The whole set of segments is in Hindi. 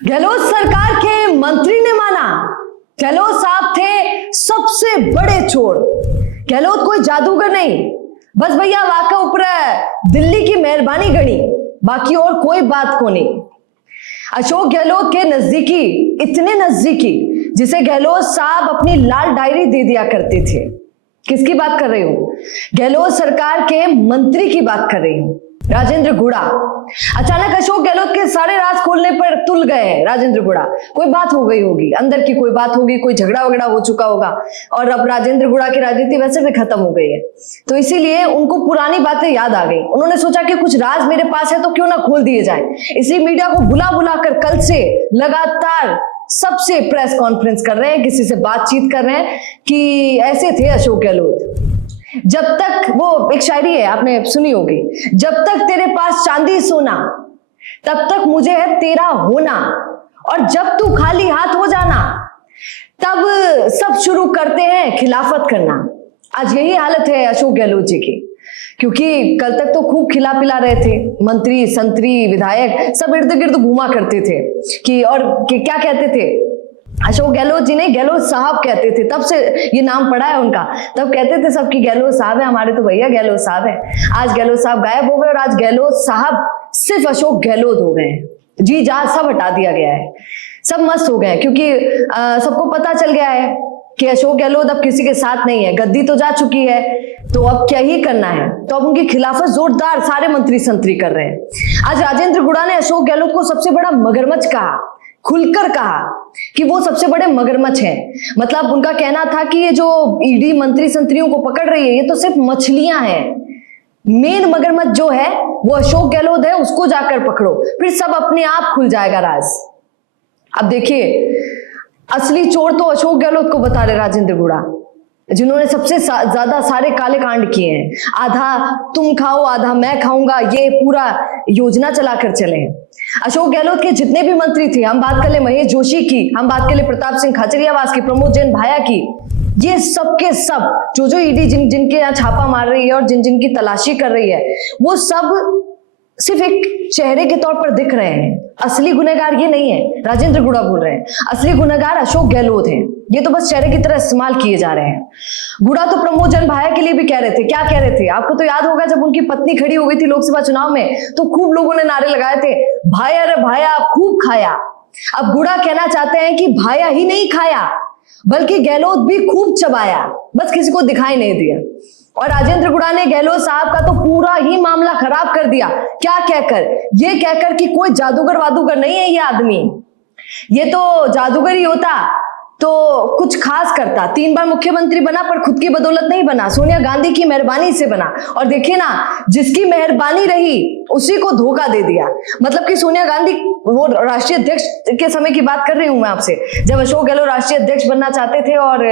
गहलोत सरकार के मंत्री ने माना गहलोत साहब थे सबसे बड़े चोर। गहलोत कोई जादूगर नहीं, बस भैया वाका ऊपर दिल्ली की मेहरबानी गणी, बाकी और कोई बात को नहीं। अशोक गहलोत के नजदीकी, इतने नजदीकी जिसे गहलोत साहब अपनी लाल डायरी दे दिया करते थे। किसकी बात कर रही हूं? गहलोत सरकार के मंत्री की बात कर रही हूं, राजेंद्र गुड़ा। अचानक अशोक गहलोत के सारे राज खोलने पर तुल गए राजेंद्र गुड़ा। कोई बात हो गई होगी, अंदर की कोई बात होगी, कोई झगड़ा वगड़ा हो चुका होगा और अब राजेंद्र गुड़ा की राजनीति वैसे भी खत्म हो गई है, तो इसीलिए उनको पुरानी बातें याद आ गई। उन्होंने सोचा कि कुछ राज मेरे पास है तो क्यों ना खोल दिए जाए। इसलिए मीडिया को बुला बुला कर कल से लगातार सबसे प्रेस कॉन्फ्रेंस कर रहे हैं, किसी से बातचीत कर रहे हैं कि ऐसे थे अशोक गहलोत। जब तक, वो एक शायरी है आपने सुनी होगी, जब तक तेरे पास चांदी सोना तब तक मुझे है तेरा होना, और जब तू खाली हाथ हो जाना तब सब शुरू करते हैं खिलाफत करना। आज यही हालत है अशोक गहलोत जी की, क्योंकि कल तक तो खूब खिला पिला रहे थे, मंत्री संतरी विधायक सब इर्द गिर्द घूमा करते थे कि और क्या कहते थे अशोक गहलोत जी ने, गहलोत साहब कहते थे, तब से ये नाम पड़ा है उनका। तब कहते थे सब कि गहलोत साहब है, हमारे तो भैया गहलोत साहब है। आज गहलोत साहब गायब हो गए और आज गहलोत साहब सिर्फ अशोक गहलोत हो गए हैं। जी जा सब हटा दिया गया है, सब मस्त हो गए, क्योंकि सबको पता चल गया है कि अशोक गहलोत अब किसी के साथ नहीं है, गद्दी तो जा चुकी है, तो अब क्या ही करना है। तो अब उनकी खिलाफत जोरदार सारे मंत्री संतरी कर रहे हैं। आज राजेंद्र गुड़ा ने अशोक गहलोत को सबसे बड़ा मगरमच्छ कहा, खुलकर कहा कि वो सबसे बड़े मगरमच्छ हैं। मतलब उनका कहना था कि ये जो ईडी मंत्री संतरियों को पकड़ रही है ये तो सिर्फ मछलियां हैं, मेन मगरमच्छ जो है वो अशोक गहलोत है, उसको जाकर पकड़ो, फिर सब अपने आप खुल जाएगा राज। अब देखिए असली चोर तो अशोक गहलोत को बता रहे राजेंद्र गुड़ा, जिन्होंने सबसे ज्यादा सारे काले कांड किए हैं। आधा तुम खाओ आधा मैं खाऊंगा, ये पूरा योजना चलाकर चले हैं। अशोक गहलोत के जितने भी मंत्री थे, हम बात कर ले महेश जोशी की, हम बात कर ले प्रताप सिंह खाचरियावास की, प्रमोद जैन भाया की, ये सब के सब जो ईडी जिनके यहाँ छापा मार रही है और जिनकी तलाशी कर रही है, वो सब सिर्फ एक चेहरे के तौर पर दिख रहे हैं। असली गुनहगार ये नहीं है, राजेंद्र गुड़ा बोल रहे हैं, असली गुनहगार अशोक गहलोत हैं। ये तो बस चेहरे की तरह इस्तेमाल किए जा रहे हैं। गुड़ा तो प्रमोद जैन भाया के लिए भी कह रहे थे, क्या कह रहे थे आपको तो याद होगा, जब उनकी पत्नी खड़ी हो गई थी लोकसभा चुनाव में तो खूब लोगों ने नारे लगाए थे, भाया रे भाया खूब खाया। अब गुड़ा कहना चाहते हैं कि भाया ही नहीं खाया बल्कि गहलोत भी खूब चबाया, बस किसी को दिखाई नहीं दिया। और राजेंद्र गुड़ा ने गहलोत साहब का तो पूरा ही मामला खराब कर दिया। क्या कहकर? ये कहकर कि कोई जादूगर वादूगर नहीं है ये आदमी, ये तो जादूगर ही होता तो कुछ खास करता। 3 बार मुख्यमंत्री बना पर खुद की बदौलत नहीं बना, सोनिया गांधी की मेहरबानी से बना। और देखिए ना, जिसकी मेहरबानी रही उसी को धोखा दे दिया। मतलब कि सोनिया गांधी, वो राष्ट्रीय अध्यक्ष के समय की बात कर रही हूं मैं आपसे, जब अशोक गहलोत राष्ट्रीय अध्यक्ष बनना चाहते थे और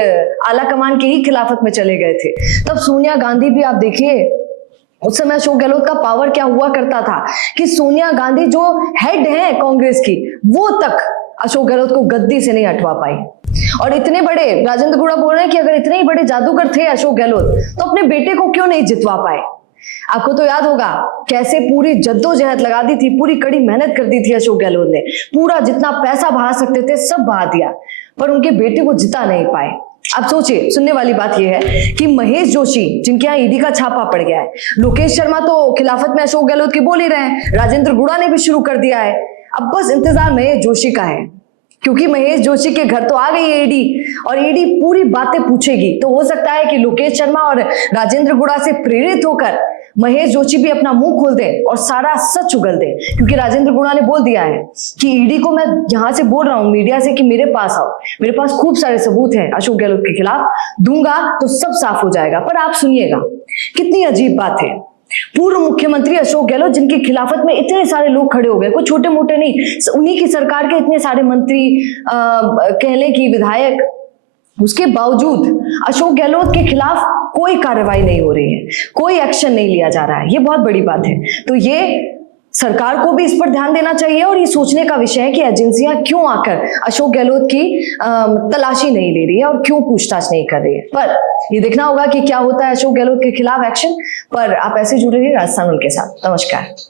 आला कमान की ही खिलाफत में चले गए थे, तब सोनिया गांधी भी, आप देखिए उस समय अशोक गहलोत का पावर क्या हुआ करता था कि सोनिया गांधी जो हेड है कांग्रेस की, वो तक अशोक गहलोत को गद्दी से नहीं हटवा पाई। और इतने बड़े, राजेंद्र गुड़ा बोल रहे हैं कि अगर इतने ही बड़े जादूगर थे अशोक गहलोत तो अपने बेटे को क्यों नहीं जितवा पाए। आपको तो याद होगा कैसे पूरी जद्दोजहद लगा दी थी, पूरी कड़ी मेहनत कर दी थी अशोक गहलोत ने, पूरा जितना पैसा बहा सकते थे सब बहा दिया, पर उनके बेटे को जिता नहीं पाए। अब सोचिए, सुनने वाली बात यह है कि महेश जोशी जिनके यहाँ ईडी का छापा पड़ गया है, लोकेश शर्मा तो खिलाफत में अशोक गहलोत की बोल ही रहे हैं, राजेंद्र गुड़ा ने भी शुरू कर दिया है। अब बस इंतजार महेश जोशी का है, क्योंकि महेश जोशी के घर तो आ गई है ईडी और ईडी पूरी बातें पूछेगी। तो हो सकता है कि लोकेश शर्मा और राजेंद्र गुड़ा से प्रेरित होकर महेश जोशी भी अपना मुंह खोल दे और सारा सच उगल दे, क्योंकि राजेंद्र गुड़ा ने बोल दिया है कि ईडी को मैं यहां से बोल रहा हूं मीडिया से कि मेरे पास आओ, मेरे पास खूब सारे सबूत हैं अशोक गहलोत के खिलाफ, दूंगा तो सब साफ हो जाएगा। पर आप सुनिएगा कितनी अजीब बात है, पूर्व मुख्यमंत्री अशोक गहलोत जिनकी खिलाफत में इतने सारे लोग खड़े हो गए, कुछ छोटे मोटे नहीं, उन्हीं की सरकार के इतने सारे मंत्री, कहले की विधायक, उसके बावजूद अशोक गहलोत के खिलाफ कोई कार्रवाई नहीं हो रही है, कोई एक्शन नहीं लिया जा रहा है। ये बहुत बड़ी बात है। तो ये सरकार को भी इस पर ध्यान देना चाहिए और ये सोचने का विषय है कि एजेंसियां क्यों आकर अशोक गहलोत की तलाशी नहीं ले रही है और क्यों पूछताछ नहीं कर रही है। पर ये देखना होगा कि क्या होता है अशोक गहलोत के खिलाफ एक्शन पर। आप ऐसे जुड़े रहिए राजस्थान के साथ। नमस्कार।